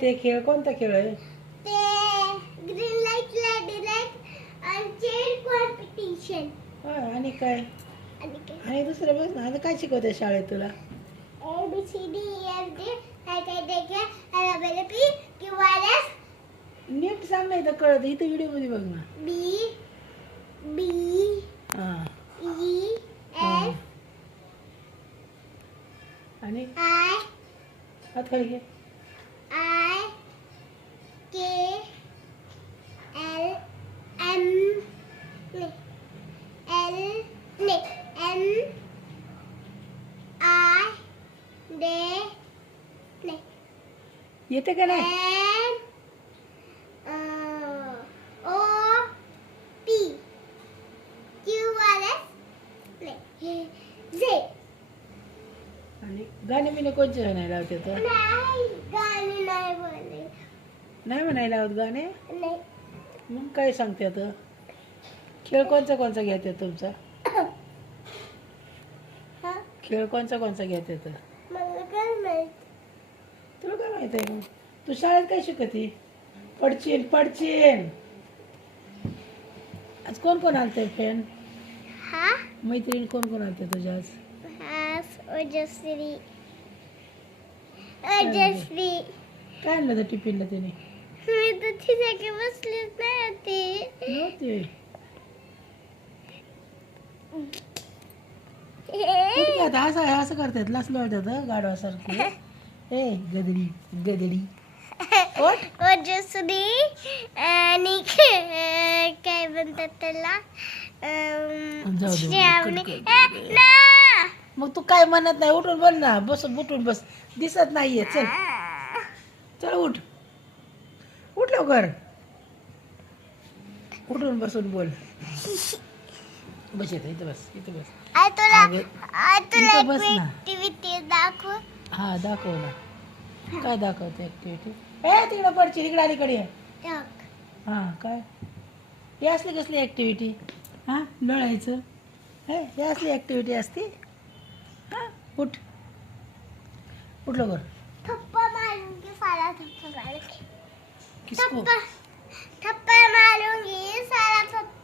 ते खेळ कोणता खेळ आहे? ते ग्रीन लाईट रेड लाईट आणि चेअर कॉम्पिटिशन. आणि काय? आणि दुसरं बस ना. आता काय शिकवते शाळेत तुला? A B C D E F G H I J K L M N P Q R S. नीट सांग नाही तर कळत. इथं व्हिडिओ मध्ये बघ ना. B हा E F आणि I हात खाली घे. I K L M N N I D येते का नाही? N O P Q R S Z. आणि गाणे बिने कोणचे नाही लावते तर? नाही गाणे नाही बोलले. नाही म्हणायला लावत गाणे. नाही. मग काय सांगते आता? खेळ कोणचा घेते तुमचा? हा? खेळ कोणचा घेते तर? मला काय माहित. तुला काय माहित आहे मग? तू शाळेत काय शिकती? पडचीन. आज कोण आलते फ्रेंड? हा? मैत्रीण कोण आलते तुझ्या आज? ओजस्वी. काय आणलं होतं टिफिनला तिने? मी तर तिच्याकडे बसलीच नाही होती. नव्हते. कुठे आता असं करतात लसलं वाटत गाडवासारखं. ए गदडी ओजस्वी आणि काय म्हणतात त्याला जाऊ दे. श्रावणी. ना. मग तू काय म्हणत नाही. उठून बोल ना. उठून बस. दिसत नाहीये. चल उठ लवकर. उठून बसून बोल. बस इथं बस. आई तुला इथं बस ना. ऍक्टिव्हिटी दाखव. हा दाखव ना. काय दाखवते ऍक्टिव्हिटी? तिकडं पडची इकडे अलीकडे ये. हा काय? हे असली कसली ऍक्टिव्हिटी? हा लोळायचं. हे असली ऍक्टिव्हिटी असते? हा उठ लवकर. थप्पा मारूंगी सारा थप्पा मारूंगी. किसको? थप्पा मारूंगी सारा थप्पा